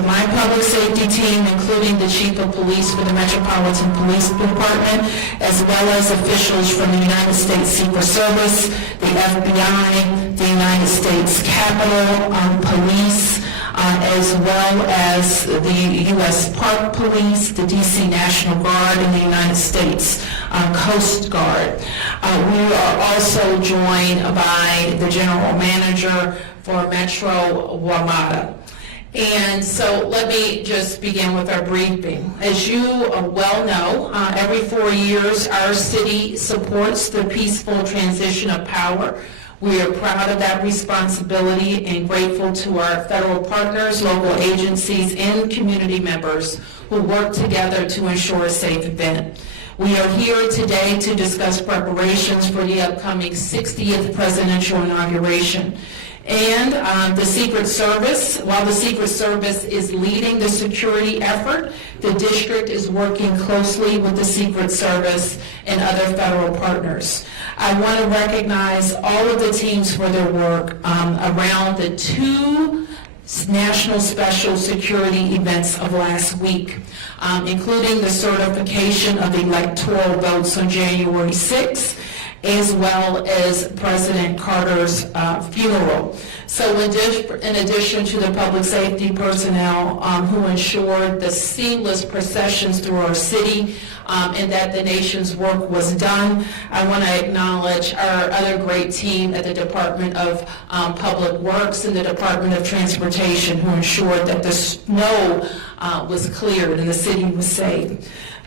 of my public safety team, including the Chief of Police for the Metropolitan Police Department, as well as officials from the United States Secret Service, the FBI, the United States Capitol Police, as well as the U.S. Park Police, the D.C. National Guard, and the United States Coast Guard. We are also joined by the General Manager for Metro WMATA. And so let me just begin with our briefing. As you well know, every 4 years our city supports the peaceful transition of power. We are proud of that responsibility and grateful to our federal partners, local agencies, and community members who work together to ensure a safe event. We are here today to discuss preparations for the upcoming 60th Presidential Inauguration. And the Secret Service, while the Secret Service is leading the security effort, the district is working closely with the Secret Service and other federal partners. I want to recognize all of the teams for their work around the 2 national special security events of last week, including the certification of electoral votes on January 6th, as well as President Carter's funeral. So in addition to the public safety personnel who ensured the seamless processions through our city and that the nation's work was done, I want to acknowledge our other great team at the Department of Public Works and the Department of Transportation who ensured that the snow was cleared and the city was safe.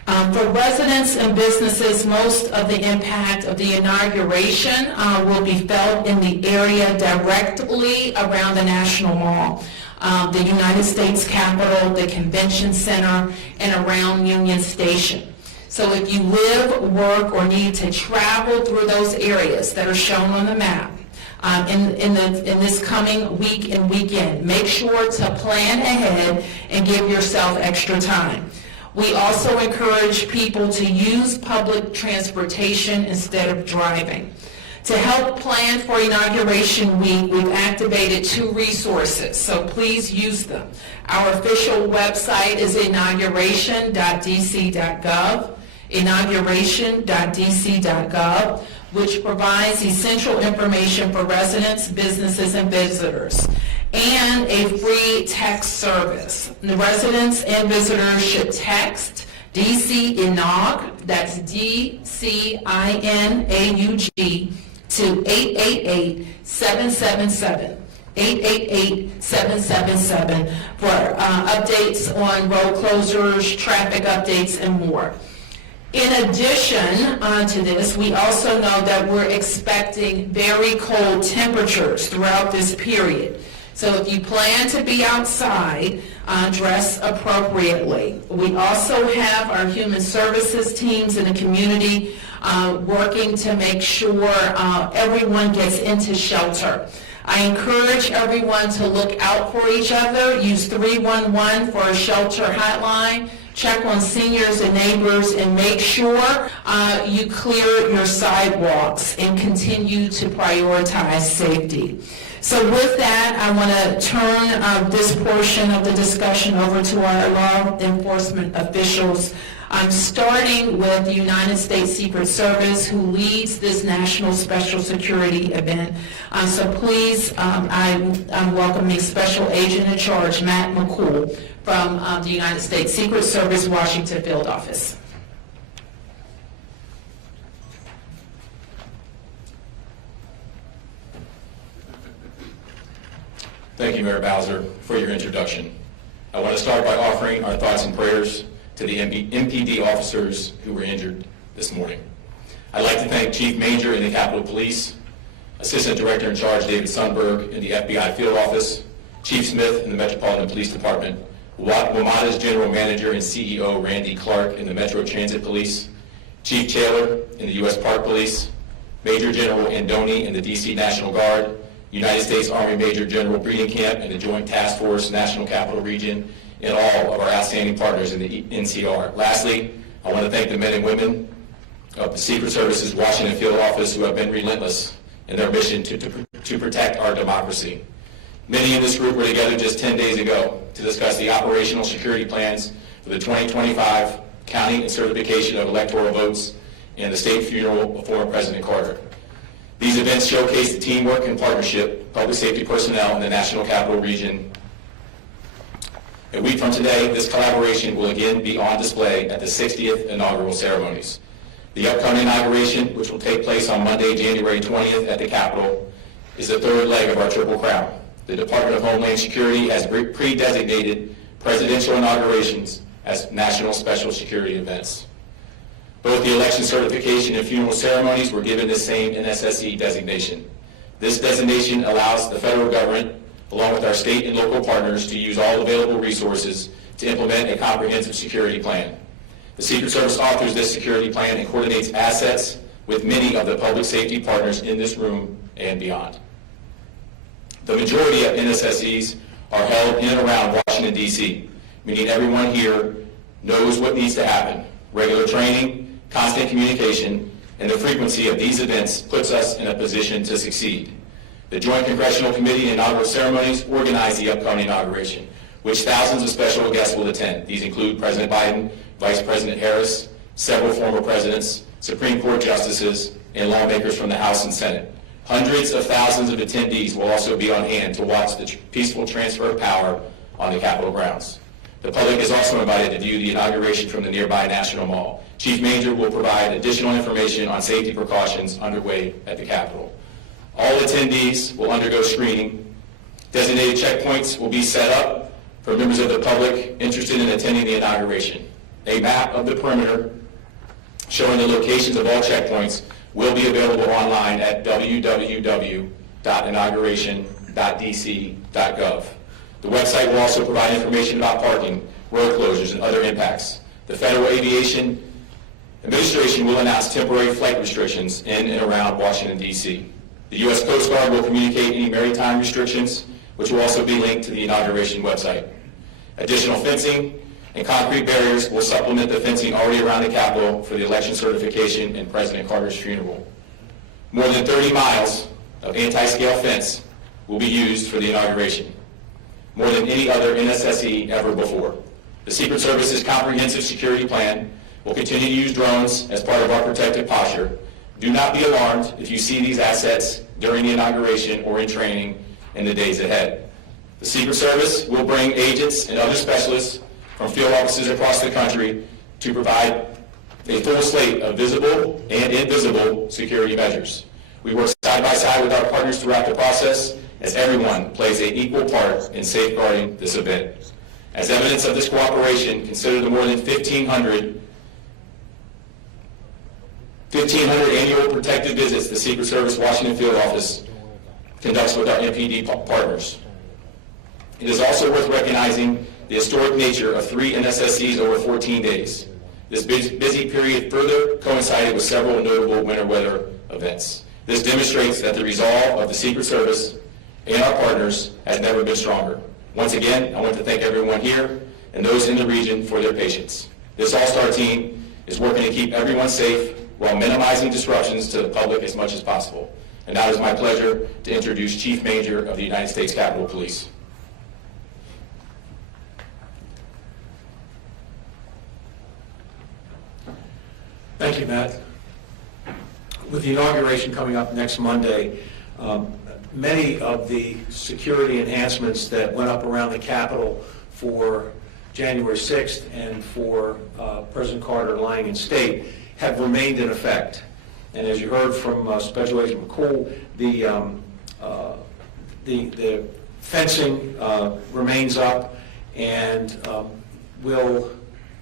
For residents and businesses, most of the impact of the inauguration will be felt in the area directly around the National Mall, the United States Capitol, the Convention Center, and around Union Station. So if you live, work, or need to travel through those areas that are shown on the map, in this coming week and weekend, make sure to plan ahead and give yourself extra time. We also encourage people to use public transportation instead of driving. To help plan for Inauguration Week, we've activated 2 resources, so please use them. Our official website is inauguration.dc.gov, inauguration.dc.gov, which provides essential information for residents, businesses, and visitors, and a free text service. The residents and visitors should text DC Inaug, that's DCINAUG, to 888-777. 888-777 for updates on road closures, traffic updates, and more. In addition to this, we also know that we're expecting very cold temperatures throughout this period. So if you plan to be outside, dress appropriately. We also have our human services teams in the community working to make sure everyone gets into shelter. I encourage everyone to look out for each other. Use 311 for a shelter hotline. Check on seniors and neighbors, and make sure you clear your sidewalks and continue to prioritize safety. So with that, I want to turn this portion of the discussion over to our law enforcement officials. I'm starting with the United States Secret Service, who leads this national special security event. So please, I'm welcoming Special Agent in Charge, Matt McCool, from the United States Secret Service, Washington Field Office. Thank you, Mayor Bowser, for your introduction. I want to start by offering our thoughts and prayers to the MPD officers who were injured this morning. I'd like to thank Chief Major in the Capitol Police, Assistant Director in Charge David Sundberg in the FBI Field Office, Chief Smith in the Metropolitan Police Department, WMATA's General Manager and CEO Randy Clark in the Metro Transit Police, Chief Taylor in the U.S. Park Police, Major General Andoni in the D.C. National Guard, United States Army Major General Breeding Camp and the Joint Task Force National Capital Region, and all of our outstanding partners in the NCR. Lastly, I want to thank the men and women of the Secret Service's Washington Field Office who have been relentless in their mission to protect our democracy. Many in this group were together just 10 days ago to discuss the operational security plans for the 2025 counting and certification of electoral votes and the state funeral of former President Carter. These events showcase the teamwork and partnership of public safety personnel in the National Capital Region. A week from today, this collaboration will again be on display at the 60th inaugural ceremonies. The upcoming inauguration, which will take place on Monday, January 20th at the Capitol, is the third leg of our Triple Crown. The Department of Homeland Security has pre-designated presidential inaugurations as national special security events. Both the election certification and funeral ceremonies were given the same NSSE designation. This designation allows the federal government, along with our state and local partners, to use all available resources to implement a comprehensive security plan. The Secret Service authors this security plan and coordinates assets with many of the public safety partners in this room and beyond. The majority of NSSEs are held in and around Washington, D.C., meaning everyone here knows what needs to happen. Regular training, constant communication, and the frequency of these events puts us in a position to succeed. The Joint Congressional Committee and inaugural ceremonies organize the upcoming inauguration, which thousands of special guests will attend. These include President Biden, Vice President Harris, several former presidents, Supreme Court justices, and lawmakers from the House and Senate. Hundreds of thousands of attendees will also be on hand to watch the peaceful transfer of power on the Capitol grounds. The public is also invited to view the inauguration from the nearby National Mall. Chief Major will provide additional information on safety precautions underway at the Capitol. All attendees will undergo screening. Designated checkpoints will be set up for members of the public interested in attending the inauguration. A map of the perimeter showing the locations of all checkpoints will be available online at www.inauguration.dc.gov. The website will also provide information about parking, road closures, and other impacts. The Federal Aviation Administration will announce temporary flight restrictions in and around Washington, D.C. The U.S. Coast Guard will communicate any maritime restrictions, which will also be linked to the inauguration website. Additional fencing and concrete barriers will supplement the fencing already around the Capitol for the election certification and President Carter's funeral. More than 30 miles of anti-scale fence will be used for the inauguration, more than any other NSSE ever before. The Secret Service's comprehensive security plan will continue to use drones as part of our protective posture. Do not be alarmed if you see these assets during the inauguration or in training in the days ahead. The Secret Service will bring agents and other specialists from field offices across the country to provide a full slate of visible and invisible security measures. We work side by side with our partners throughout the process as everyone plays an equal part in safeguarding this event. As evidence of this cooperation, consider the more than 1,500 annual protective visits the Secret Service Washington Field Office conducts with our MPD partners. It is also worth recognizing the historic nature of 3 NSSEs over 14 days. This busy period further coincided with several notable winter weather events. This demonstrates that the resolve of the Secret Service and our partners has never been stronger. Once again, I want to thank everyone here and those in the region for their patience. This all-star team is working to keep everyone safe while minimizing disruptions to the public as much as possible. And now it is my pleasure to introduce Chief Major of the United States Capitol Police. Thank you, Matt. With the inauguration coming up next Monday, many of the security enhancements that went up around the Capitol for January 6th and for President Carter lying in state have remained in effect. And as you heard from Special Agent McCool, the fencing remains up and will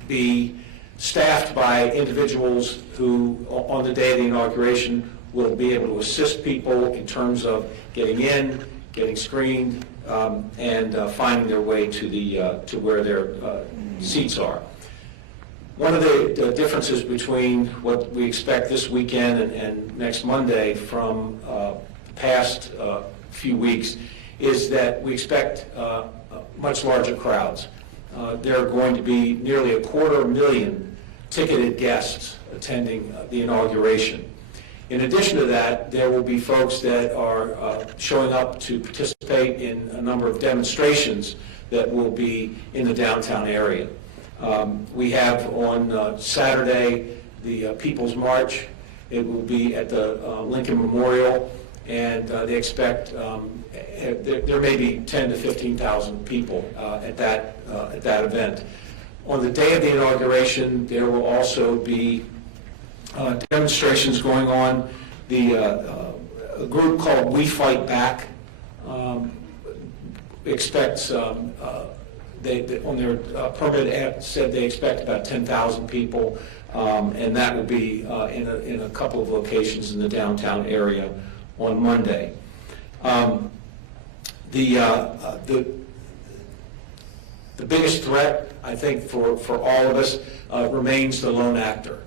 be staffed by individuals who, on the day of the inauguration, will be able to assist people in terms of getting in, getting screened, and finding their way to where their seats are. One of the differences between what we expect this weekend and next Monday from the past few weeks is that we expect much larger crowds. There are going to be nearly 250,000 ticketed guests attending the inauguration. In addition to that, there will be folks that are showing up to participate in a number of demonstrations that will be in the downtown area. We have on Saturday the People's March. It will be at the Lincoln Memorial, and they expect there may be 10 to 15,000 people at that event. On the day of the inauguration, there will also be demonstrations going on. A group called We Fight Back expects, on their permit app said they expect about 10,000 people, and that will be in a couple of locations in the downtown area on Monday. The biggest threat, I think, for all of us remains the lone actor.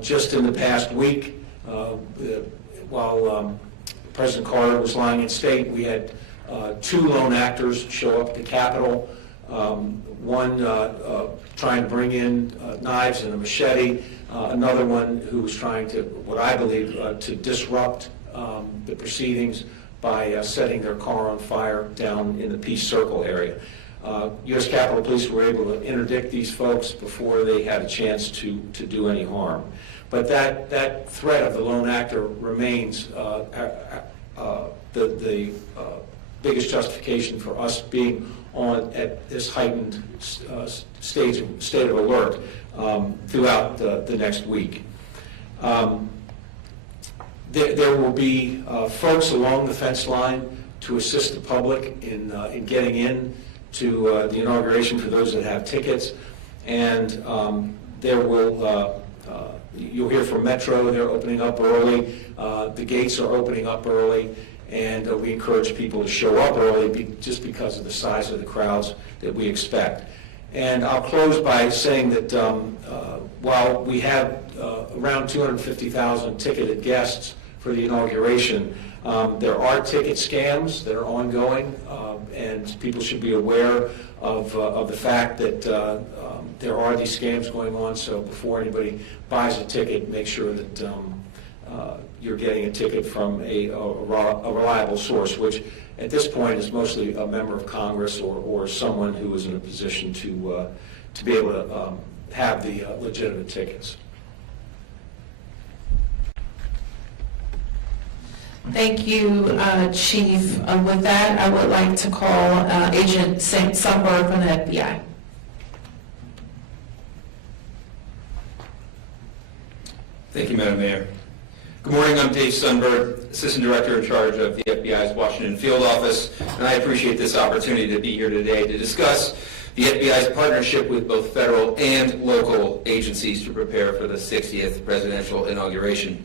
Just in the past week, while President Carter was lying in state, we had 2 lone actors show up at the Capitol. One trying to bring in knives and a machete, another one who was trying to, what I believe, to disrupt the proceedings by setting their car on fire down in the Peace Circle area. U.S. Capitol Police were able to interdict these folks before they had a chance to do any harm. But that threat of the lone actor remains the biggest justification for us being at this heightened state of alert throughout the next week. There will be folks along the fence line to assist the public in getting in to the inauguration for those that have tickets, and there will you'll hear from Metro. They're opening up early. The gates are opening up early, and we encourage people to show up early just because of the size of the crowds that we expect. And I'll close by saying that while we have around 250,000 ticketed guests for the inauguration, there are ticket scams that are ongoing, and people should be aware of the fact that there are these scams going on. So before anybody buys a ticket, make sure that you're getting a ticket from a reliable source, which at this point is mostly a member of Congress or someone who is in a position to be able to have the legitimate tickets. Thank you, Chief. With that, I would like to call Agent Sundberg from the FBI. Thank you, Madam Mayor. Good morning, I'm Dave Sundberg, Assistant Director in charge of the FBI's Washington Field Office, and I appreciate this opportunity to be here today to discuss the FBI's partnership with both federal and local agencies to prepare for the 60th Presidential Inauguration.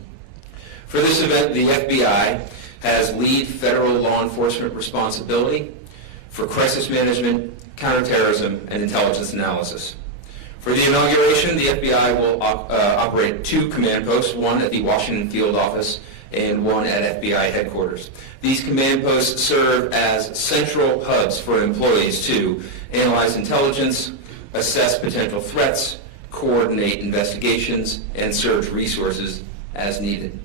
For this event, the FBI has lead federal law enforcement responsibility for crisis management, counterterrorism, and intelligence analysis. For the inauguration, the FBI will operate 2 command posts, one at the Washington Field Office and one at FBI headquarters. These command posts serve as central hubs for employees to analyze intelligence, assess potential threats, coordinate investigations, and surge resources as needed.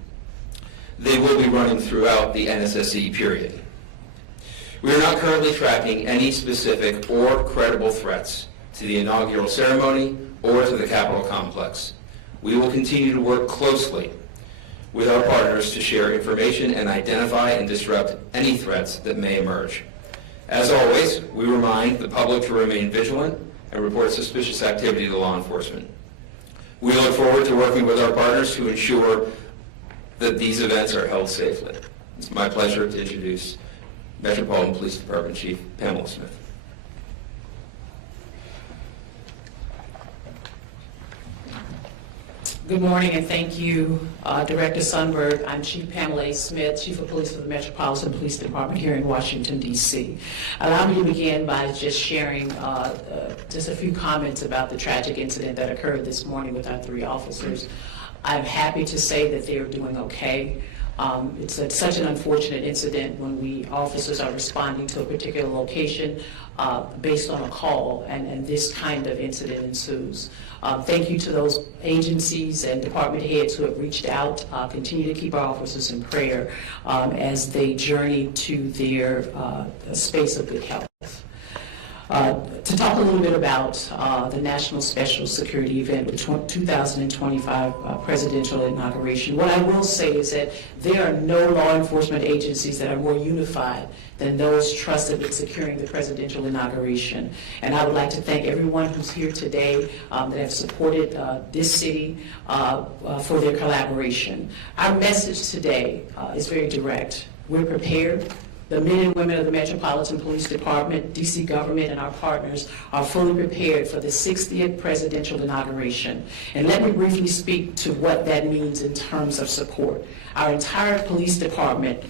They will be running throughout the NSSE period. We are not currently tracking any specific or credible threats to the inaugural ceremony or to the Capitol complex. We will continue to work closely with our partners to share information and identify and disrupt any threats that may emerge. As always, we remind the public to remain vigilant and report suspicious activity to law enforcement. We look forward to working with our partners to ensure that these events are held safely. It's my pleasure to introduce Metropolitan Police Department Chief Pamela Smith. Good morning, and thank you, Director Sundberg. I'm Chief Pamela A. Smith, Chief of Police for the Metropolitan Police Department here in Washington, D.C. Allow me to begin by just sharing just a few comments about the tragic incident that occurred this morning with our 3 officers. I'm happy to say that they are doing okay. It's such an unfortunate incident when officers are responding to a particular location based on a call, and this kind of incident ensues. Thank you to those agencies and department heads who have reached out. Continue to keep our officers in prayer as they journey to their space of good health. To talk a little bit about the National Special Security Event, the 2025 Presidential Inauguration, what I will say is that there are no law enforcement agencies that are more unified than those trusted with securing the presidential inauguration. And I would like to thank everyone who's here today that have supported this city for their collaboration. Our message today is very direct. We're prepared. The men and women of the Metropolitan Police Department, DC government, and our partners are fully prepared for the 60th presidential inauguration. And let me briefly speak to what that means in terms of support. Our entire police department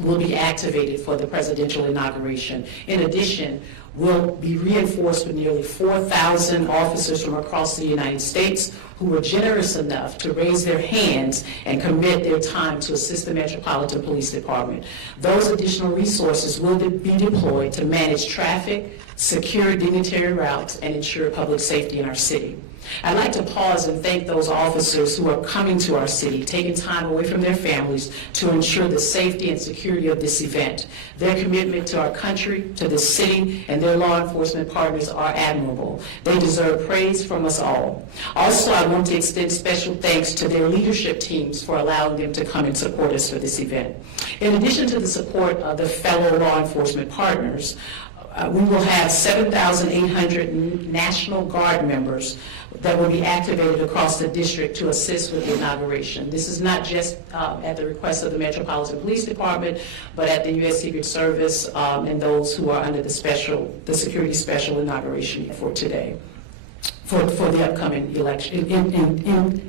will be activated for the presidential inauguration. In addition, we'll be reinforced with nearly 4,000 officers from across the United States who were generous enough to raise their hands and commit their time to assist the Metropolitan Police Department. Those additional resources will be deployed to manage traffic, secure dignitary routes, and ensure public safety in our city. I'd like to pause and thank those officers who are coming to our city, taking time away from their families to ensure the safety and security of this event. Their commitment to our country, to the city, and their law enforcement partners are admirable. They deserve praise from us all. Also, I want to extend special thanks to their leadership teams for allowing them to come and support us for this event. In addition to the support of the fellow law enforcement partners, we will have 7,800 National Guard members that will be activated across the district to assist with the inauguration. This is not just at the request of the Metropolitan Police Department, but at the U.S. Secret Service and those who are under the security special inauguration for today. For the upcoming election,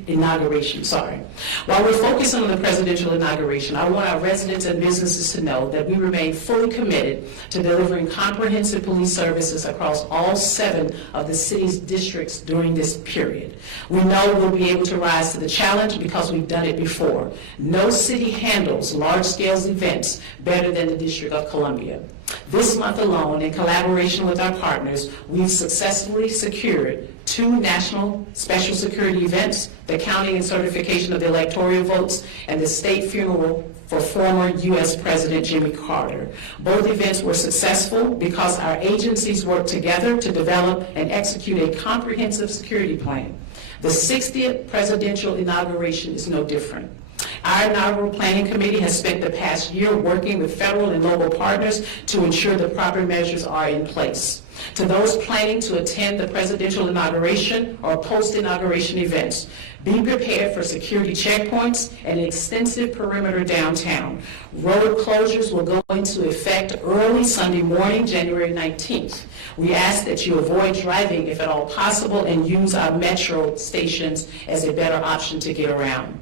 inauguration, sorry. While we're focusing on the presidential inauguration, I want our residents and businesses to know that we remain fully committed to delivering comprehensive police services across all 7 of the city's districts during this period. We know we'll be able to rise to the challenge because we've done it before. No city handles large-scale events better than the District of Columbia. This month alone, in collaboration with our partners, we've successfully secured 2 national special security events, the counting and certification of the electoral votes, and the state funeral for former U.S. President Jimmy Carter. Both events were successful because our agencies worked together to develop and execute a comprehensive security plan. The 60th presidential inauguration is no different. Our inaugural planning committee has spent the past year working with federal and local partners to ensure the proper measures are in place. To those planning to attend the presidential inauguration or post-inauguration events, be prepared for security checkpoints and an extensive perimeter downtown. Road closures will go into effect early Sunday morning, January 19th. We ask that you avoid driving if at all possible and use our metro stations as a better option to get around.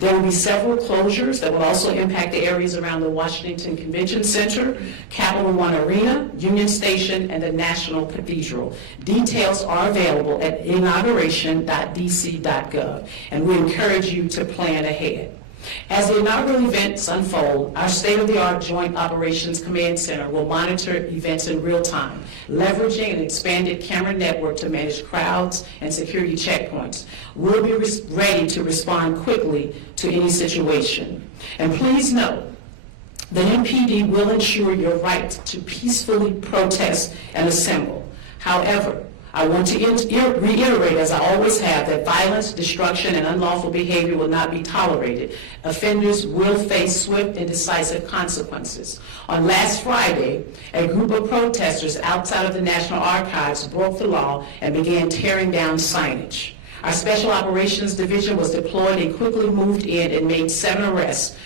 There will be several closures that will also impact the areas around the Washington Convention Center, Capital One Arena, Union Station, and the National Cathedral. Details are available at inauguration.dc.gov, and we encourage you to plan ahead. As the inaugural events unfold, our state-of-the-art Joint Operations Command Center will monitor events in real time, leveraging an expanded camera network to manage crowds and security checkpoints. We'll be ready to respond quickly to any situation. And please note, the MPD will ensure your right to peacefully protest and assemble. However, I want to reiterate, as I always have, that violence, destruction, and unlawful behavior will not be tolerated. Offenders will face swift and decisive consequences. On last Friday, a group of protesters outside of the National Archives broke the law and began tearing down signage. Our Special Operations Division was deployed and quickly moved in and made 7 arrests,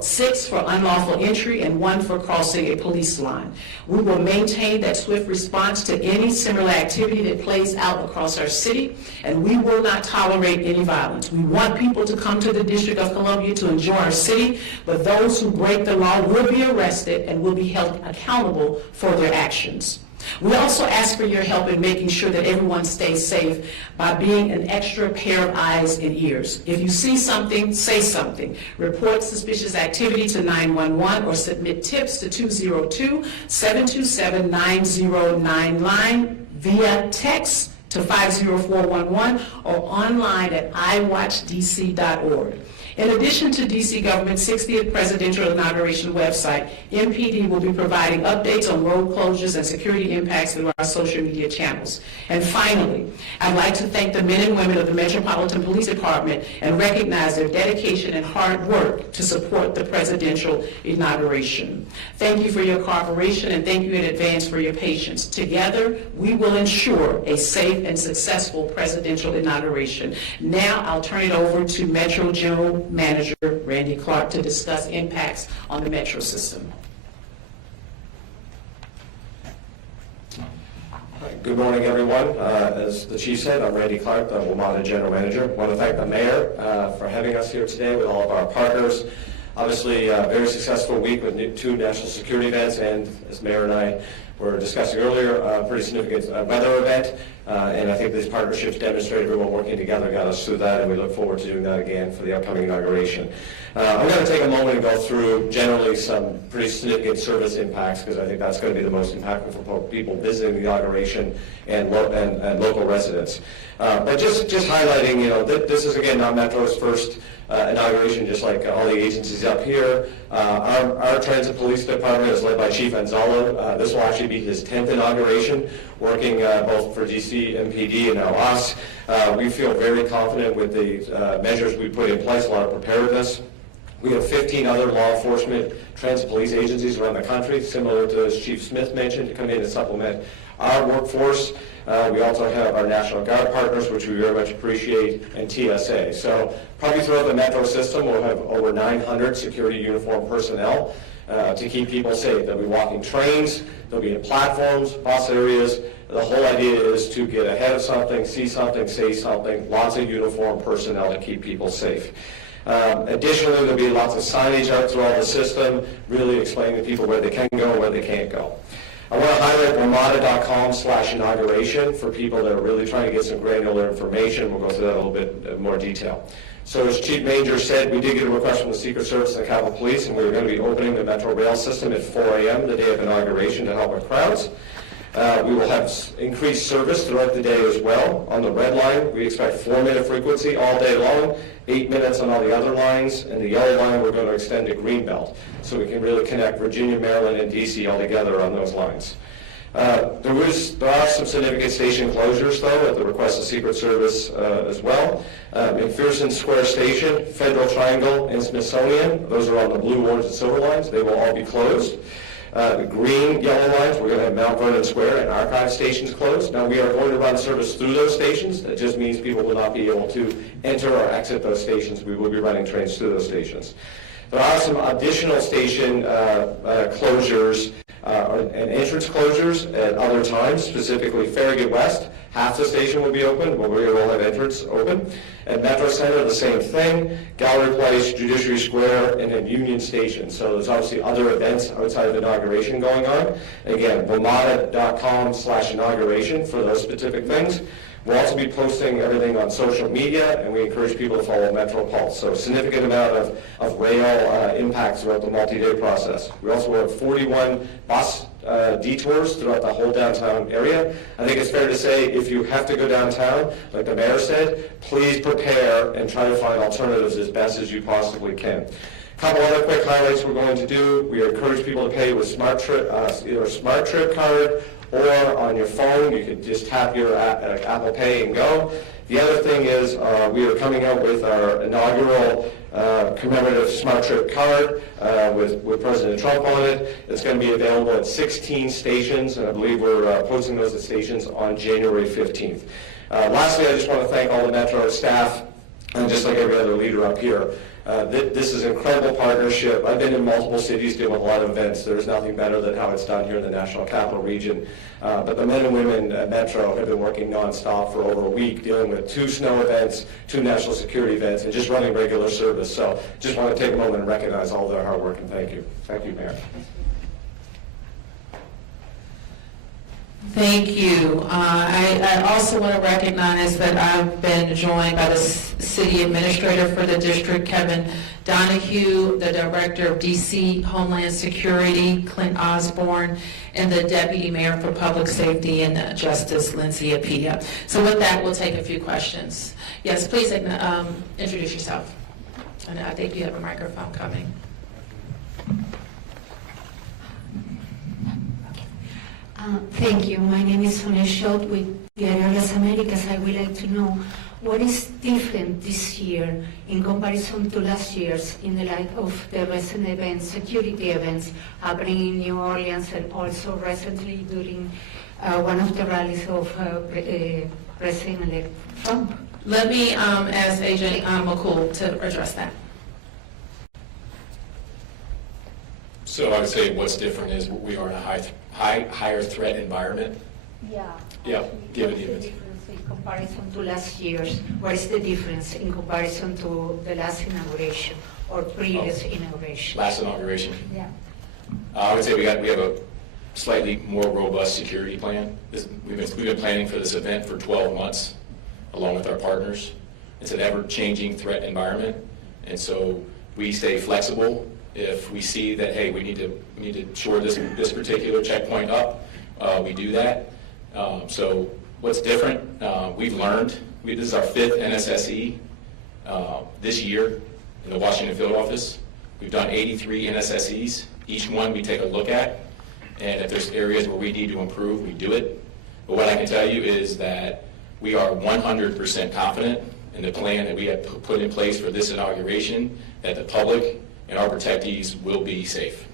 6 for unlawful entry and 1 for crossing a police line. We will maintain that swift response to any similar activity that plays out across our city, and we will not tolerate any violence. We want people to come to the District of Columbia to enjoy our city, but those who break the law will be arrested and will be held accountable for their actions. We also ask for your help in making sure that everyone stays safe by being an extra pair of eyes and ears. If you see something, say something. Report suspicious activity to 911 or submit tips to 202-727-9099 via text to 50411 or online at iwatchdc.org. In addition to DC government's 60th Presidential Inauguration website, MPD will be providing updates on road closures and security impacts through our social media channels. And finally, I'd like to thank the men and women of the Metropolitan Police Department and recognize their dedication and hard work to support the Presidential Inauguration. Thank you for your cooperation and thank you in advance for your patience. Together, we will ensure a safe and successful Presidential Inauguration. Now, I'll turn it over to Metro General Manager Randy Clark to discuss impacts on the Metro system. Good morning, everyone. As the Chief said, I'm Randy Clark, the WMATA General Manager. I want to thank the Mayor for having us here today with all of our partners. Obviously, a very successful week with two national security events, and as Mayor and I were discussing earlier, a pretty significant weather event. And I think these partnerships demonstrate everyone working together got us through that, and we look forward to doing that again for the upcoming inauguration. I'm going to take a moment and go through generally some pretty significant service impacts, because I think that's going to be the most impactful for people visiting the inauguration and local residents. But just highlighting, this is again not Metro's first inauguration, just like all the agencies up here. Our Transit Police Department is led by Chief Anzalo. This will actually be his 10th inauguration, working both for DC, MPD, and now us. We feel very confident with the measures we put in place, a lot of preparedness. We have 15 other law enforcement transit police agencies around the country, similar to as Chief Smith mentioned, to come in and supplement our workforce. We also have our National Guard partners, which we very much appreciate, and TSA. So probably throughout the Metro system, we'll have over 900 security uniformed personnel to keep people safe. They'll be walking trains, they'll be in platforms, bus areas. The whole idea is to get ahead of something, see something, say something, lots of uniformed personnel to keep people safe. Additionally, there'll be lots of signage out throughout the system, really explaining to people where they can go and where they can't go. I want to highlight WMATA.com/inauguration for people that are really trying to get some granular information. We'll go through that a little bit more detail. So as Chief Major said, we did get a request from the Secret Service and the Capitol Police, and we're going to be opening the Metro Rail system at 4 a.m. the day of inauguration to help with crowds. We will have increased service throughout the day as well. On the red line, we expect 4-minute frequency all day long, 8 minutes on all the other lines, and the yellow line we're going to extend to Greenbelt, so we can really connect Virginia, Maryland, and DC all together on those lines. There are some significant station closures, though, at the request of Secret Service as well. McPherson Square Station, Federal Triangle, and Smithsonian, those are on the blue, orange, and silver lines. They will all be closed. The green, yellow lines, we're going to have Mount Vernon Square and Archive stations closed. Now, we are going to run service through those stations. That just means people will not be able to enter or exit those stations. We will be running trains through those stations. There are some additional station closures and entrance closures at other times, specifically Farragut West. Half the station will be open, but we will have entrance open. At Metro Center, the same thing. Gallery Place, Judiciary Square, and then Union Station. So there's obviously other events outside of inauguration going on. Again, WMATA.com/inauguration for those specific things. We'll also be posting everything on social media, and we encourage people to follow Metro Pulse. So a significant amount of rail impacts throughout the multi-day process. We also have 41 bus detours throughout the whole downtown area. I think it's fair to say if you have to go downtown, like the Mayor said, please prepare and try to find alternatives as best as you possibly can. A couple other quick highlights we're going to do. We encourage people to pay with either a Smart Trip card or on your phone. You can just tap your Apple Pay and go. The other thing is we are coming out with our inaugural commemorative Smart Trip card with President Trump on it. It's going to be available at 16 stations, and I believe we're posting those at stations on January 15th. Lastly, I just want to thank all the Metro staff, and just like every other leader up here. This is an incredible partnership. I've been in multiple cities doing a lot of events. There's nothing better than how it's done here in the National Capital Region. But the men and women at Metro have been working nonstop for over a week, dealing with 2 snow events, 2 national security events, and just running regular service. So just want to take a moment and recognize all their hard work, and thank you. Thank you, Mayor. Thank you. I also want to recognize that I've been joined by the city administrator for the district, Kevin Donahue, the director of DC Homeland Security, Clint Osborne, and the deputy mayor for public safety and justice, Lindsay Apia. So with that, we'll take a few questions. Yes, please introduce yourself. And I think you have a microphone coming. Thank you. My name is Sonia Schott with Diario Las Americas. I would like to know what is different this year in comparison to last year's in the light of the recent events, security events happening in New Orleans and also recently during one of the rallies of President-elect Trump. Let me ask Agent McCool to address that. So I would say what's different is we are in a higher threat environment. Yeah. Yeah, give it What is the even. difference in comparison to last year's? What is the difference in comparison to the last inauguration or previous inauguration? Last inauguration. Yeah. I would say we have a slightly more robust security plan. We've been planning for this event for 12 months, along with our partners. It's an ever-changing threat environment, and so we stay flexible. If we see that, hey, we need to shore this particular checkpoint up, we do that. So what's different? We've learned. This is our 5th NSSE this year in the Washington field office. We've done 83 NSSEs. Each one we take a look at, and if there's areas where we need to improve, we do it. But what I can tell you is that we are 100% confident in the plan that we have put in place for this inauguration, that the public and our protectees will be safe.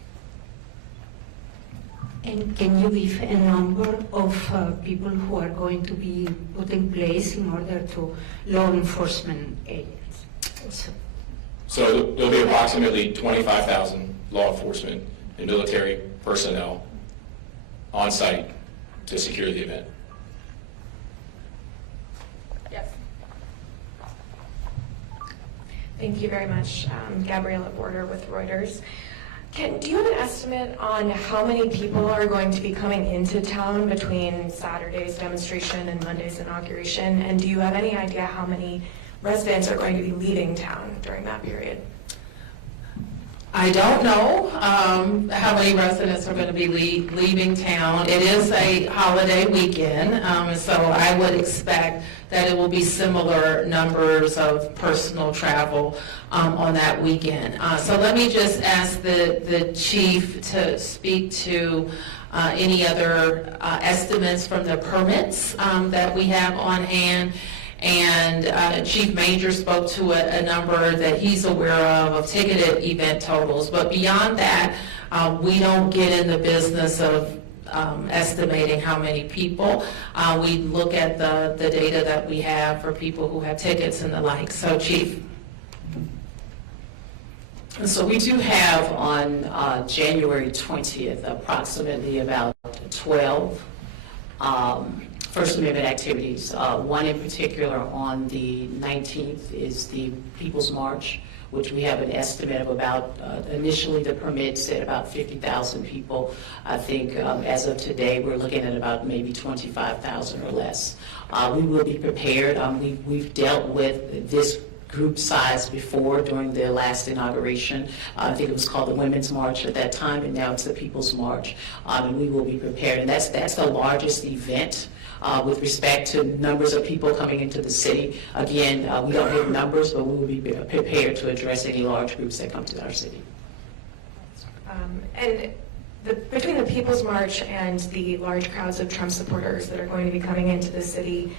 And can you give a number of people who are going to be put in place in order to law enforcement agents? So there'll be approximately 25,000 law enforcement and military personnel on site to secure the event. Yes. Thank you very much. Gabriella Border with Reuters. Do you have an estimate on how many people are going to be coming into town between Saturday's demonstration and Monday's inauguration? And do you have any idea how many residents are going to be leaving town during that period? I don't know how many residents are going to be leaving town. It is a holiday weekend, so I would expect that it will be similar numbers of personal travel on that weekend. So let me just ask the chief to speak to any other estimates from the permits that we have on hand. And Chief Major spoke to a number that he's aware of ticketed event totals. But beyond that, we don't get in the business of estimating how many people. We look at the data that we have for people who have tickets and the like. So, Chief. So we do have on January 20th approximately about 12 First Amendment activities. One in particular on the 19th is the People's March, which we have an estimate of about, initially the permit said about 50,000 people. I think as of today, we're looking at about maybe 25,000 or less. We will be prepared. We've dealt with this group size before during the last inauguration. I think it was called the Women's March at that time, and now it's the People's March. And we will be prepared. And that's the largest event with respect to numbers of people coming into the city. Again, we don't have numbers, but we will be prepared to address any large groups that come to our city. Between the People's March and the large crowds of Trump supporters that are going to be coming into the city,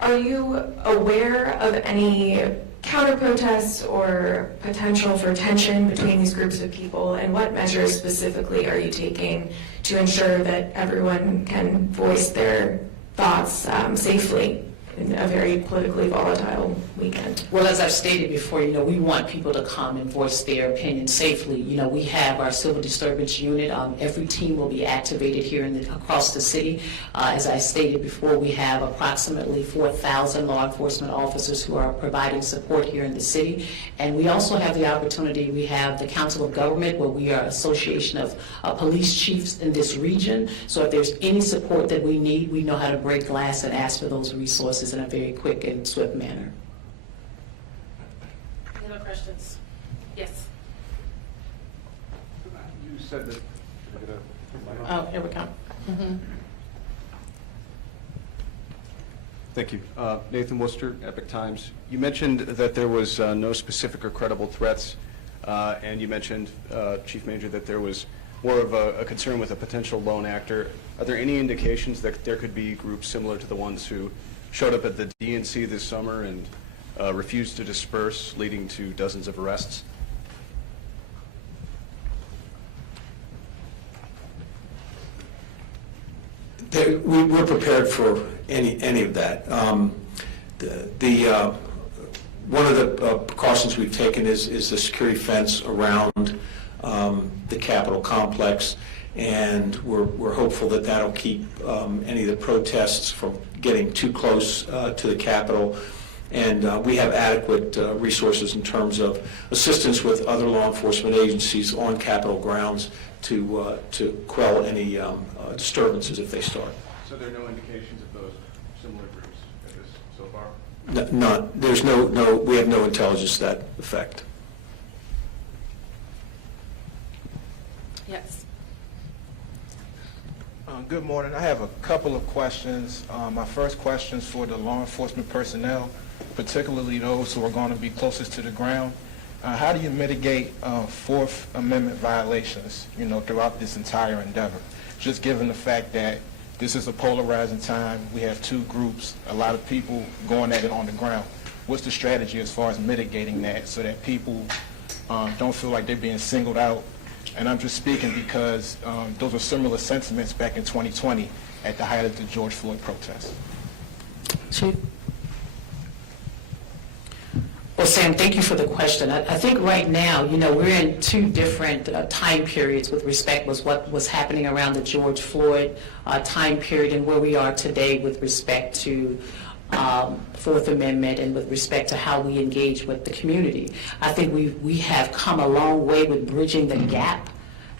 are you aware of any counter-protests or potential for tension between these groups of people, and what measures specifically are you taking to ensure that everyone can voice their thoughts safely? in a very politically volatile weekend? Well, as I've stated before, we want people to come and voice their opinion safely. We have our civil disturbance unit. Every team will be activated here across the city. As I stated before, we have approximately 4,000 law enforcement officers who are providing support here in the city. And we also have the opportunity, we have the Council of Government, where we are an association of police chiefs in this region. So if there's any support that we need, we know how to break glass and ask for those resources in a very quick and swift manner. Any other questions? Yes. You said that. Oh, here we go. Thank you. Nathan Worcester, Epic Times. You mentioned that there was no specific or credible threats, and you mentioned, Chief Major, that there was more of a concern with a potential lone actor. Are there any indications that there could be groups similar to the ones who showed up at the DNC this summer and refused to disperse, leading to dozens of arrests? We're prepared for any of that. One of the precautions we've taken is the security fence around the Capitol complex, and we're hopeful that that'll keep any of the protests from getting too close to the Capitol. And we have adequate resources in terms of assistance with other law enforcement agencies on Capitol grounds to quell any disturbances if they start. So there are no indications of those similar groups at this so far? None. There's we have no intelligence to that effect. Yes. Good morning. I have a couple of questions. My first question is for the law enforcement personnel, particularly those who are going to be closest to the ground. How do you mitigate Fourth Amendment violations, throughout this entire endeavor? Just given the fact that this is a polarizing time, we have two groups, a lot of people going at it on the ground. What's the strategy as far as mitigating that so that people don't feel like they're being singled out? And I'm just speaking because those are similar sentiments back in 2020 at the height of the George Floyd protests. Chief? Well, Sam, thank you for the question. I think right now, we're in two different time periods with respect to what was happening around the George Floyd time period and where we are today with respect to Fourth Amendment and with respect to how we engage with the community. I think we have come a long way with bridging the gap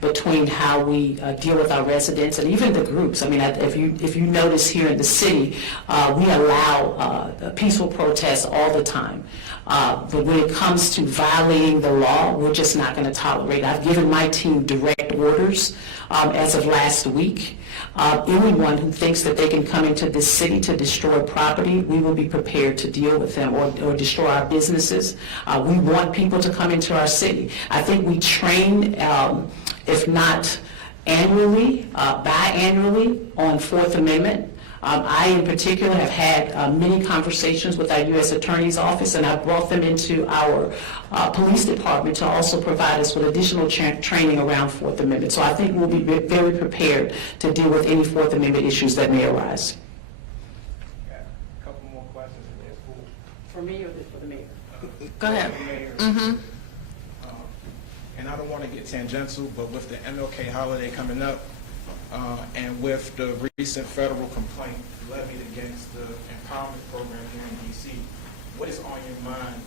between how we deal with our residents and even the groups. I mean, if you notice here in the city, we allow peaceful protests all the time. But when it comes to violating the law, we're just not going to tolerate it. I've given my team direct orders as of last week. Anyone who thinks that they can come into this city to destroy property, we will be prepared to deal with them or destroy our businesses. We want people to come into our city. I think we train, if not annually, biannually on Fourth Amendment. I, in particular, have had many conversations with our U.S. Attorney's Office, and I've brought them into our police department to also provide us with additional training around Fourth Amendment. So I think we'll be very prepared to deal with any Fourth Amendment issues that may arise. Got a couple more questions if that's cool. For me or for the mayor? Go ahead. And I don't want to get tangential, but with the MLK holiday coming up, and with the recent federal complaint levied against the empowerment program here in D.C., what is on your mind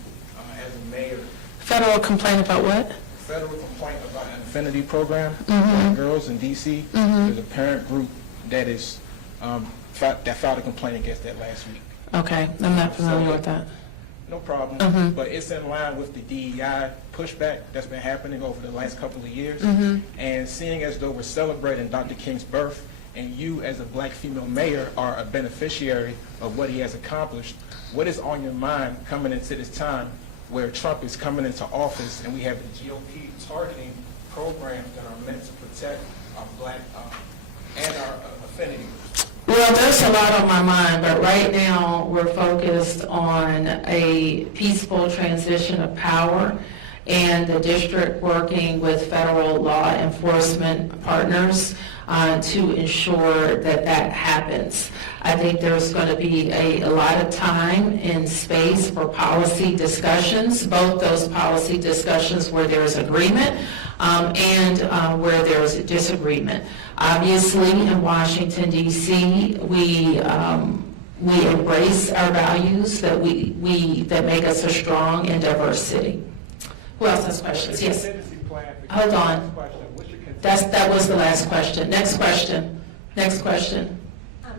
as a mayor? Federal complaint about what? Federal complaint about an affinity program for girls in D.C. There's a parent group that is that filed a complaint against that last week. Okay, I'm not familiar with that. No problem, but it's in line with the DEI pushback that's been happening over the last couple of years. And seeing as though we're celebrating Dr. King's birth, and you as a black female mayor are a beneficiary of what he has accomplished, what is on your mind coming into this time where Trump is coming into office and we have the GOP targeting programs that are meant to protect our black and our affinity groups? Well, there's a lot on my mind, but right now we're focused on a peaceful transition of power and the district working with federal law enforcement partners to ensure that that happens. I think there's going to be a lot of time and space for policy discussions, both those policy discussions where there is agreement and where there is a disagreement. Obviously, in Washington, D.C., we embrace our values that that make us a strong and diverse city. Who else has questions? Yes. Hold on. That was the last question. Next question. Next question.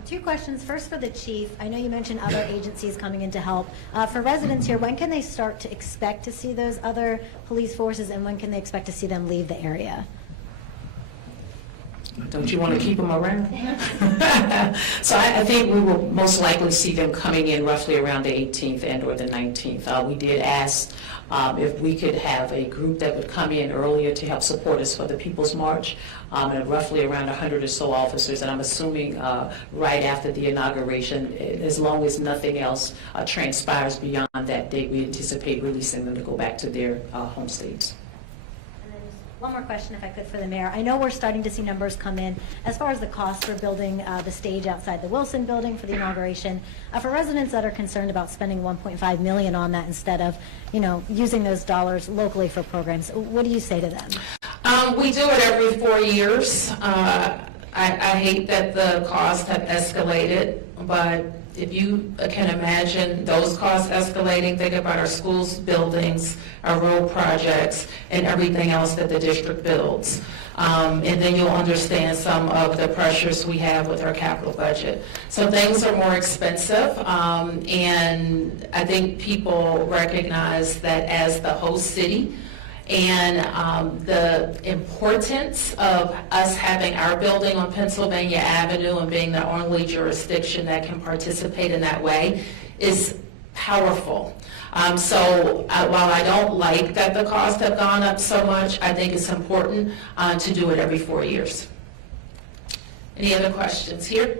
2 questions. First for the chief. I know you mentioned other agencies coming in to help. For residents here, when can they start to expect to see those other police forces, and when can they expect to see them leave the area? Don't you want to keep them around? So I think we will most likely see them coming in roughly around the 18th and or the 19th. We did ask if we could have a group that would come in earlier to help support us for the People's March, and roughly around 100 or so officers, and I'm assuming right after the inauguration, as long as nothing else transpires beyond that date, we anticipate releasing them to go back to their home states. One more question, if I could, for the mayor. I know we're starting to see numbers come in as far as the cost for building the stage outside the Wilson building for the inauguration. For residents that are concerned about spending $1.5 million on that instead of, using those dollars locally for programs, what do you say to them? We do it every 4 years. I hate that the costs have escalated, but if you can imagine those costs escalating, think about our schools, buildings, our road projects, and everything else that the district builds. And then you'll understand some of the pressures we have with our capital budget. So things are more expensive, and I think people recognize that as the host city, and the importance of us having our building on Pennsylvania Avenue and being the only jurisdiction that can participate in that way is powerful. So while I don't like that the costs have gone up so much, I think it's important to do it every 4 years. Any other questions here?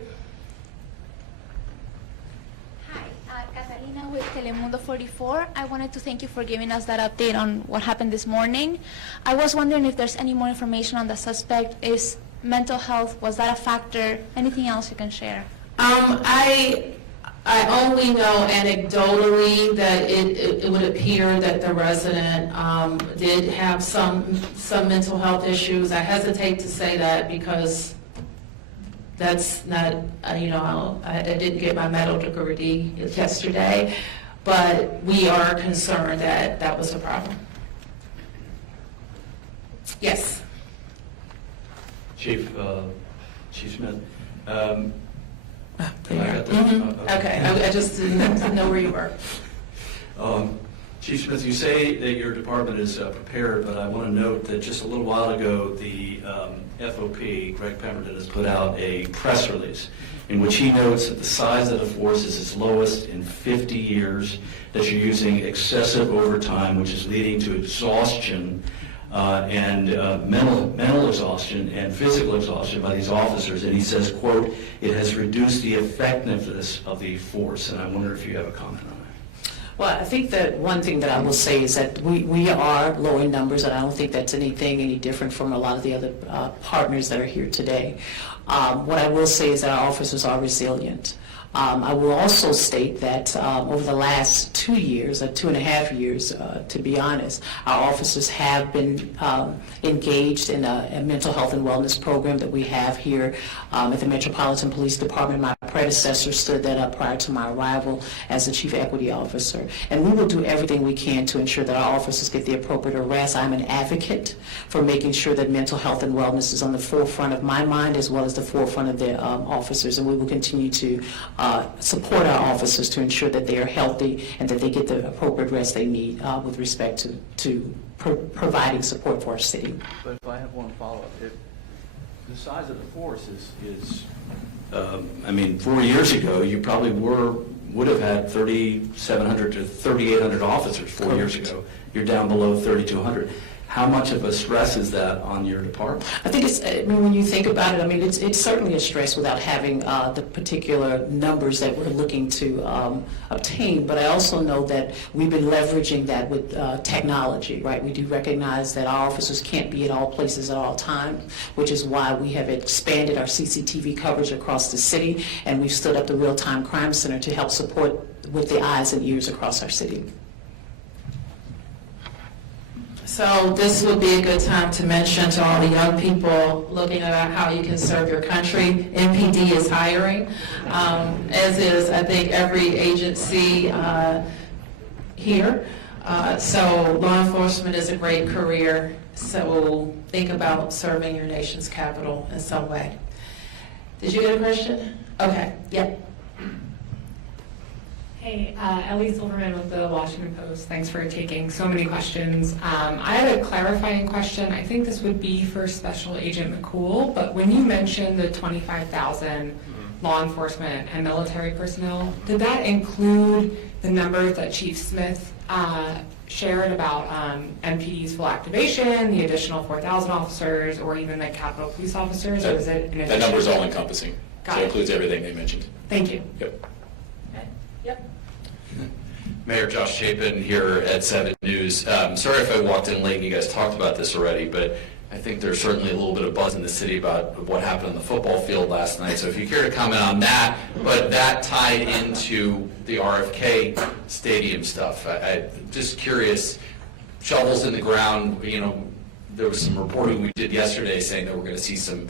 With Telemundo 44, I wanted to thank you for giving us that update on what happened this morning. I was wondering if there's any more information on the suspect. Is mental health, was that a factor? Anything else you can share? I only know anecdotally that it would appear that the resident did have some mental health issues. I hesitate to say that because that's not, I didn't get my medical degree yesterday, but we are concerned that that was a problem. Yes. Chief Smith. Okay, I just didn't know where you were. Chief Smith, you say that your department is prepared, but I want to note that just a little while ago, the FOP, Greg Pemberton, has put out a press release in which he notes that the size of the force is its lowest in 50 years, that you're using excessive overtime, which is leading to exhaustion and mental exhaustion and physical exhaustion by these officers. And he says, quote, it has reduced the effectiveness of the force. And I wonder if you have a comment on that. Well, I think that one thing that I will say is that we are low in numbers, and I don't think that's any different from a lot of the other partners that are here today. What I will say is that our officers are resilient. I will also state that over the last 2 years, 2.5 years, to be honest, our officers have been engaged in a mental health and wellness program that we have here at the Metropolitan Police Department. My predecessor stood that up prior to my arrival as the Chief Equity Officer. And we will do everything we can to ensure that our officers get the appropriate arrest. I'm an advocate for making sure that mental health and wellness is on the forefront of my mind as well as the forefront of the officers. And we will continue to support our officers to ensure that they are healthy and that they get the appropriate rest they need with respect to providing support for our city. But if I have one follow-up, if the size of the force is 4 years ago, you probably would have had 3,700 to 3,800 officers 4 years ago. You're down below 3,200. How much of a stress is that on your department? I think it's, I mean, when you think about it, I mean, it's certainly a stress without having the particular numbers that we're looking to obtain, but I also know that we've been leveraging that with technology, right? We do recognize that our officers can't be at all places at all times, which is why we have expanded our CCTV coverage across the city, and we've stood up the Real-Time Crime Center to help support with the eyes and ears across our city. So this would be a good time to mention to all the young people looking at how you can serve your country. MPD is hiring, as is, I think, every agency here. So law enforcement is a great career, so think about serving your nation's capital in some way. Did you get a question? Okay, yeah. Hey, Ellie Silverman with the Washington Post. Thanks for taking so many questions. I had a clarifying question. I think this would be for Special Agent McCool, but when you mentioned the 25,000 law enforcement and military personnel, did that include the numbers that Chief Smith shared about MPD's full activation, the additional 4,000 officers, or even the Capitol Police officers, or is it in addition? That number is all encompassing. Got So it. it includes everything they mentioned. Thank you. Yep. Mayor Josh Chapin here at 7 News. Sorry if I walked in late and you guys talked about this already, but I think there's certainly a little bit of buzz in the city about what happened on the football field last night. So if you care to comment on that, but that tied into the RFK stadium stuff. I'm just curious, shovels in the ground, you know, there was some reporting we did yesterday saying that we're going to see some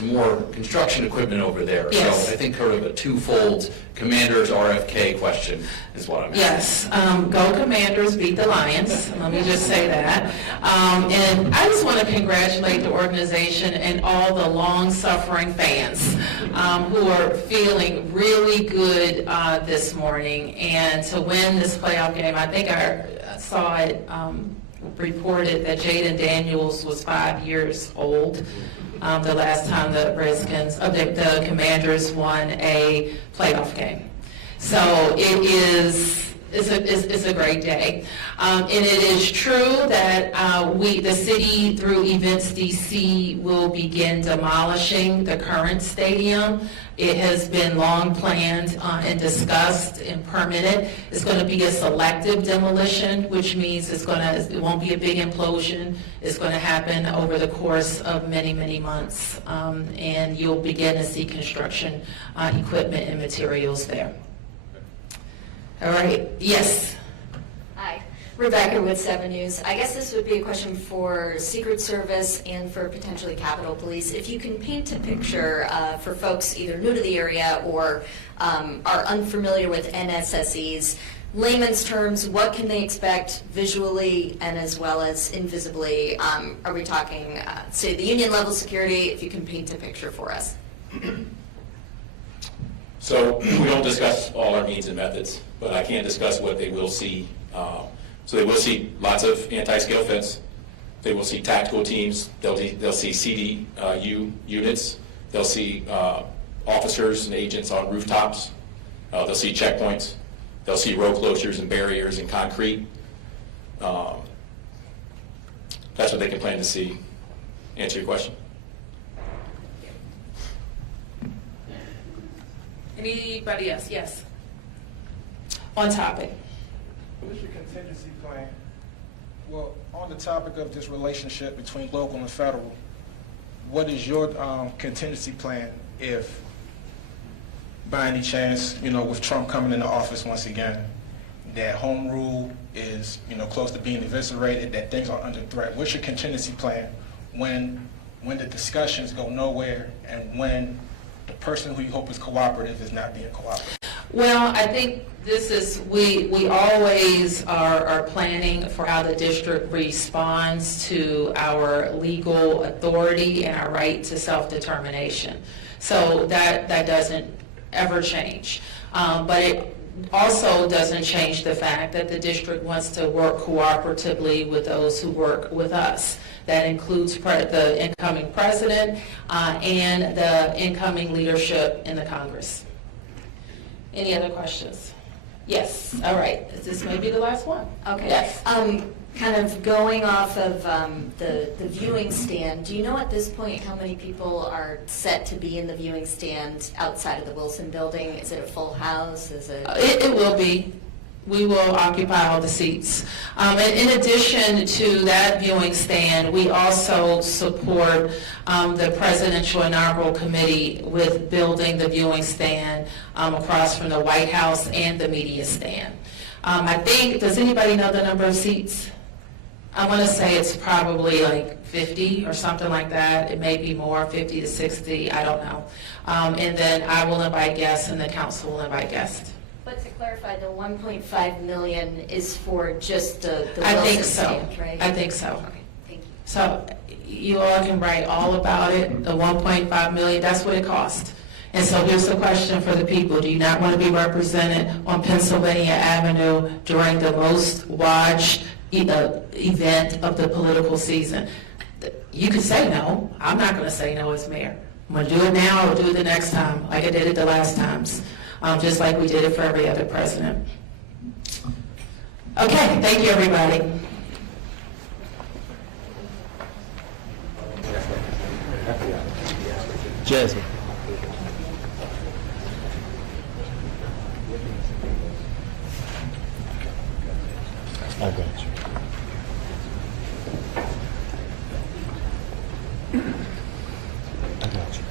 more construction equipment over there. Yes. So I think sort of a twofold Commanders RFK question is what I'm asking. Yes, go Commanders, beat the Lions, let me just say that. And I just want to congratulate the organization and all the long-suffering fans who are feeling really good this morning. And to win this playoff game, I think I saw it reported that Jaden Daniels was 5 years old. The last time the Redskins, the Commanders won a playoff game. So it's a great day. And it is true that the city, through Events DC, will begin demolishing the current stadium. It has been long planned and discussed and permitted. It's going to be a selective demolition, which means it won't be a big implosion. It's going to happen over the course of many, many months. And you'll begin to see construction equipment and materials there. All right, yes. Hi, Rebecca with 7 News. I guess this would be a question for Secret Service and for potentially Capitol Police. If you can paint a picture for folks either new to the area or are unfamiliar with NSSEs, layman's terms, what can they expect visually and as well as invisibly? Are we talking, say, the union level security? If you can paint a picture for us. So we don't discuss all our means and methods, but I can discuss what they will see. So they will see lots of anti-scale fence. They will see tactical teams. They'll see CDU units. They'll see officers and agents on rooftops. They'll see checkpoints. They'll see road closures and barriers and concrete. That's what they can plan to see. Answer your question? Anybody else? Yes. On topic. What is your contingency plan? Well, on the topic of this relationship between local and federal, what is your contingency plan if, by any chance, you know, with Trump coming into office once again, that home rule is, you know, close to being eviscerated, that things are under threat? What's your contingency plan when the discussions go nowhere and when the person who you hope is cooperative is not being cooperative? Well, I think we always are planning for how the district responds to our legal authority and our right to self-determination. So that doesn't ever change. But it also doesn't change the fact that the district wants to work cooperatively with those who work with us. That includes the incoming president and the incoming leadership in the Congress. Any other questions? Yes, all right. This may be the last one. Okay. Yes. Kind of going off of the viewing stand, do you know at this point how many people are set to be in the viewing stand outside of the Wilson Building? Is it a full house? Is it? It will be. We will occupy all the seats. And in addition to that viewing stand, we also support the Presidential Inauguration Committee with building the viewing stand across from the White House and the media stand. I think, does anybody know the number of seats? I want to say it's probably like 50 or something like that. It may be more, 50 to 60, I don't know. And then I will invite guests and the council will invite guests. But to clarify, the 1.5 million is for just the I Wilson think so. stand, right? I think so. Okay, thank you. So you all can write all about it, the 1.5 million, that's what it cost. And so here's the question for the people. Do you not want to be represented on Pennsylvania Avenue during the most watched event of the political season? You could say no. I'm not going to say no as mayor. I'm going to do it now or do it the next time, like I did it the last times, just like we did it for every other president. Okay, thank you, everybody. Jasmine. I got you. I got you.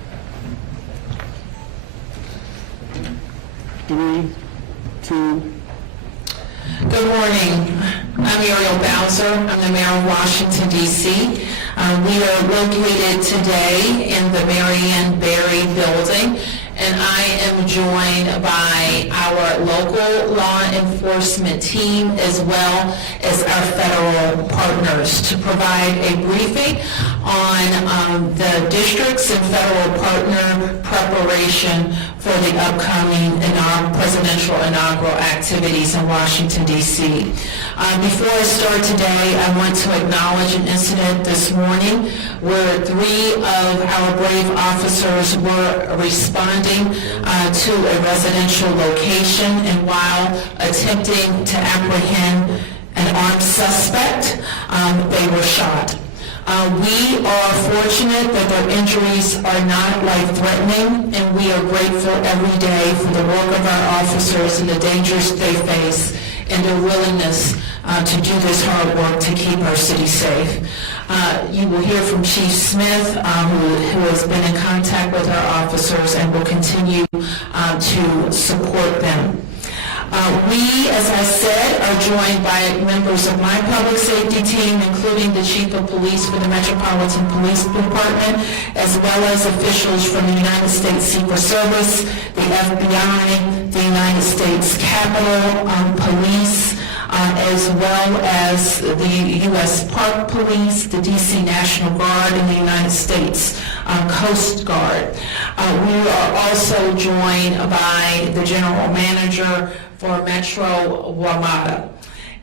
3, 2. Good morning. I'm Muriel Bowser. I'm the mayor of Washington, D.C. We are located today in the Marianne Barry building, and I am joined by our local law enforcement team as well as our federal partners to provide a briefing on the districts and federal partner preparation for the upcoming presidential inaugural activities in Washington, D.C. Before I start today, I want to acknowledge an incident this morning where 3 of our brave officers were responding to a residential location, and while attempting to apprehend an armed suspect, they were shot. We are fortunate that their injuries are not life-threatening, and we are grateful every day for the work of our officers and the dangers they face and their willingness to do this hard work to keep our city safe. You will hear from Chief Smith, who has been in contact with our officers and will continue to support them. We, as I said, are joined by members of my public safety team, including the Chief of Police for the Metropolitan Police Department, as well as officials from the United States Secret Service, the FBI, the United States Capitol Police, as well as the U.S. Park Police, the D.C. National Guard, and the United States Coast Guard. We are also joined by the General Manager for Metro WMATA.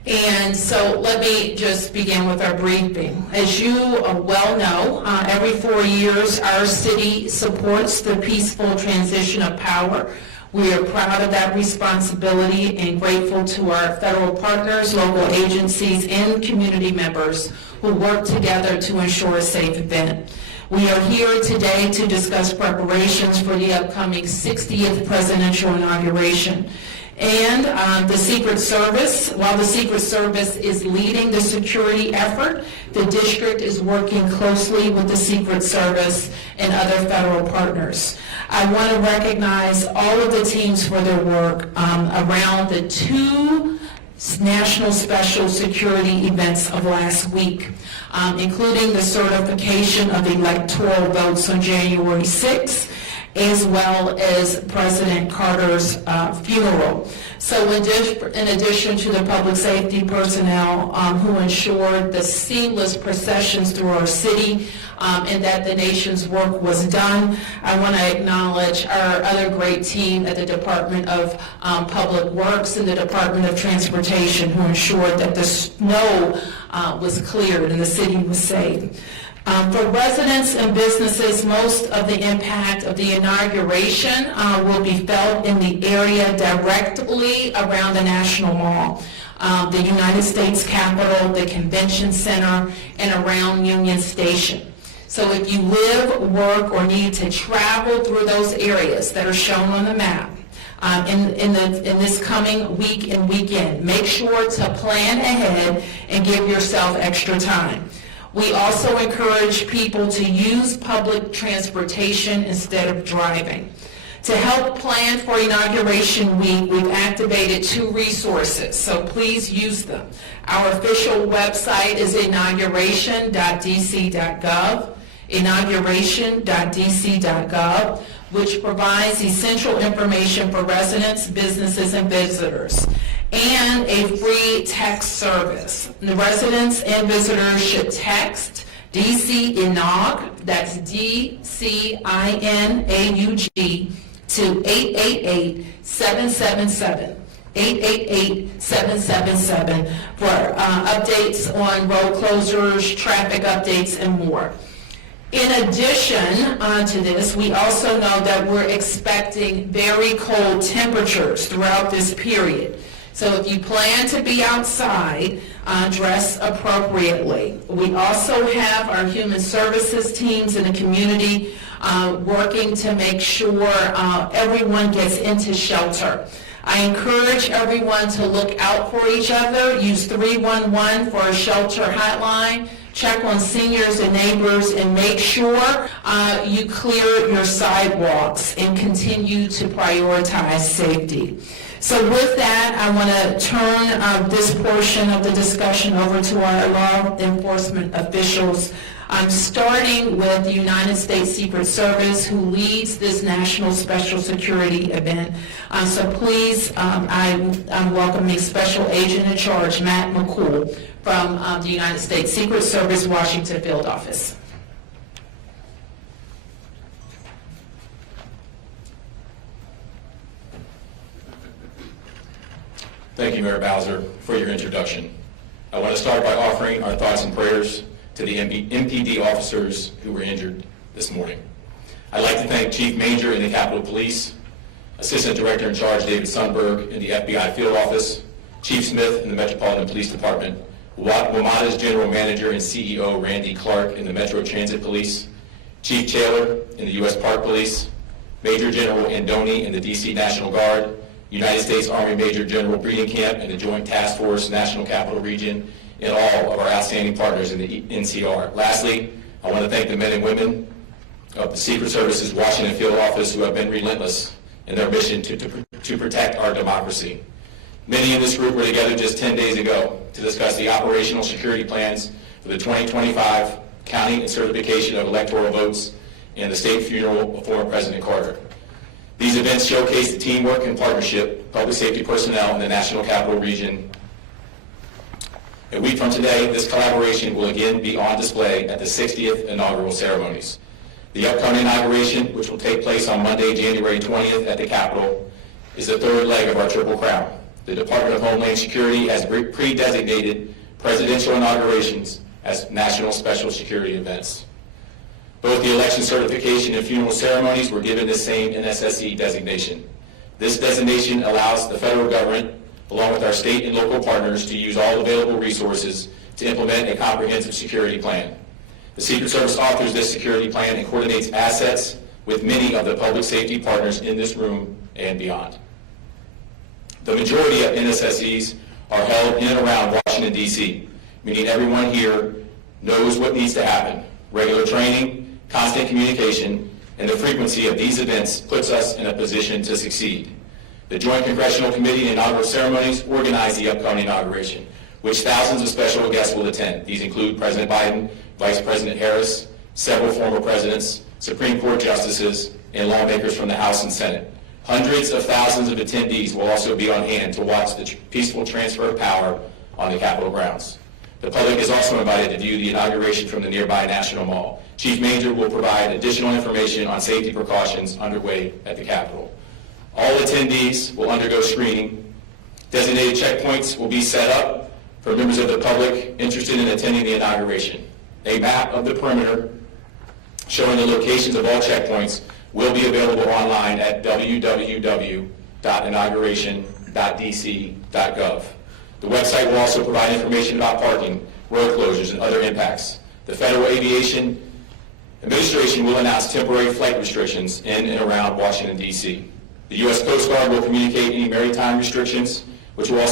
And so let me just begin with our briefing. As you well know, every 4 years our city supports the peaceful transition of power. We are proud of that responsibility and grateful to our federal partners, local agencies, and community members who work together to ensure a safe event. We are here today to discuss preparations for the upcoming 60th presidential inauguration. And the Secret Service, while the Secret Service is leading the security effort, the district is working closely with the Secret Service and other federal partners. I want to recognize all of the teams for their work around the 2 national special security events of last week, including the certification of electoral votes on January 6th, as well as President Carter's funeral. So in addition to the public safety personnel who ensured the seamless processions through our city and that the nation's work was done, I want to acknowledge our other great team at the Department of Public Works and the Department of Transportation who ensured that the snow was cleared and the city was safe. For residents and businesses, most of the impact of the inauguration will be felt in the area directly around the National Mall, the United States Capitol, the Convention Center, and around Union Station. So if you live, work, or need to travel through those areas that are shown on the map, in this coming week and weekend, make sure to plan ahead and give yourself extra time. We also encourage people to use public transportation instead of driving. To help plan for Inauguration Week, we've activated 2 resources, so please use them. Our official website is inauguration.dc.gov, inauguration.dc.gov, which provides essential information for residents, businesses, and visitors, and a free text service. The residents and visitors should text DC Inaug, that's DCINAUG, to 888-777. 888-777 for updates on road closures, traffic updates, and more. In addition to this, we also know that we're expecting very cold temperatures throughout this period. So if you plan to be outside, dress appropriately. We also have our human services teams in the community working to make sure everyone gets into shelter. I encourage everyone to look out for each other. Use 311 for a shelter hotline. Check on seniors and neighbors, and make sure you clear your sidewalks and continue to prioritize safety. So with that, I want to turn this portion of the discussion over to our law enforcement officials. I'm starting with the United States Secret Service, who leads this National Special Security event. So please, I'm welcoming Special Agent in Charge, Matt McCool, from the United States Secret Service, Washington Field Office. Thank you, Mayor Bowser, for your introduction. I want to start by offering our thoughts and prayers to the MPD officers who were injured this morning. I'd like to thank Chief Major in the Capitol Police, Assistant Director in Charge David Sundberg in the FBI Field Office, Chief Smith in the Metropolitan Police Department, WMATA's General Manager and CEO Randy Clark in the Metro Transit Police, Chief Taylor in the U.S. Park Police, Major General Andoni in the D.C. National Guard, United States Army Major General Breeding Camp in the Joint Task Force National Capital Region, and all of our outstanding partners in the NCR. Lastly, I want to thank the men and women of the Secret Service's Washington Field Office who have been relentless in their mission to protect our democracy. Many in this group were together just 10 days ago to discuss the operational security plans for the 2025 counting and certification of electoral votes and the state funeral of former President Carter. These events showcase the teamwork and partnership, public safety personnel in the National Capital Region. A week from today, this collaboration will again be on display at the 60th inaugural ceremonies. The upcoming inauguration, which will take place on Monday, January 20th at the Capitol, is the third leg of our Triple Crown. The Department of Homeland Security has pre-designated presidential inaugurations as national special security events. Both the election certification and funeral ceremonies were given the same NSSE designation. This designation allows the federal government, along with our state and local partners, to use all available resources to implement a comprehensive security plan. The Secret Service authors this security plan and coordinates assets with many of the public safety partners in this room and beyond. The majority of NSSEs are held in and around Washington, D.C., meaning everyone here knows what needs to happen. Regular training, constant communication, and the frequency of these events puts us in a position to succeed. The Joint Congressional Committee and inaugural ceremonies organize the upcoming inauguration, which thousands of special guests will attend. These include President Biden, Vice President Harris, several former presidents, Supreme Court justices, and lawmakers from the House and Senate. Hundreds of thousands of attendees will also be on hand to watch the peaceful transfer of power on the Capitol grounds. The public is also invited to view the inauguration from the nearby National Mall. Chief Major will provide additional information on safety precautions underway at the Capitol. All attendees will undergo screening. Designated checkpoints will be set up for members of the public interested in attending the inauguration. A map of the perimeter showing the locations of all checkpoints will be available online at www.inauguration.dc.gov. The website will also provide information about parking, road closures, and other impacts. The Federal Aviation Administration will announce temporary flight restrictions in and around Washington, D.C. The U.S. Coast Guard will communicate any maritime restrictions, which will also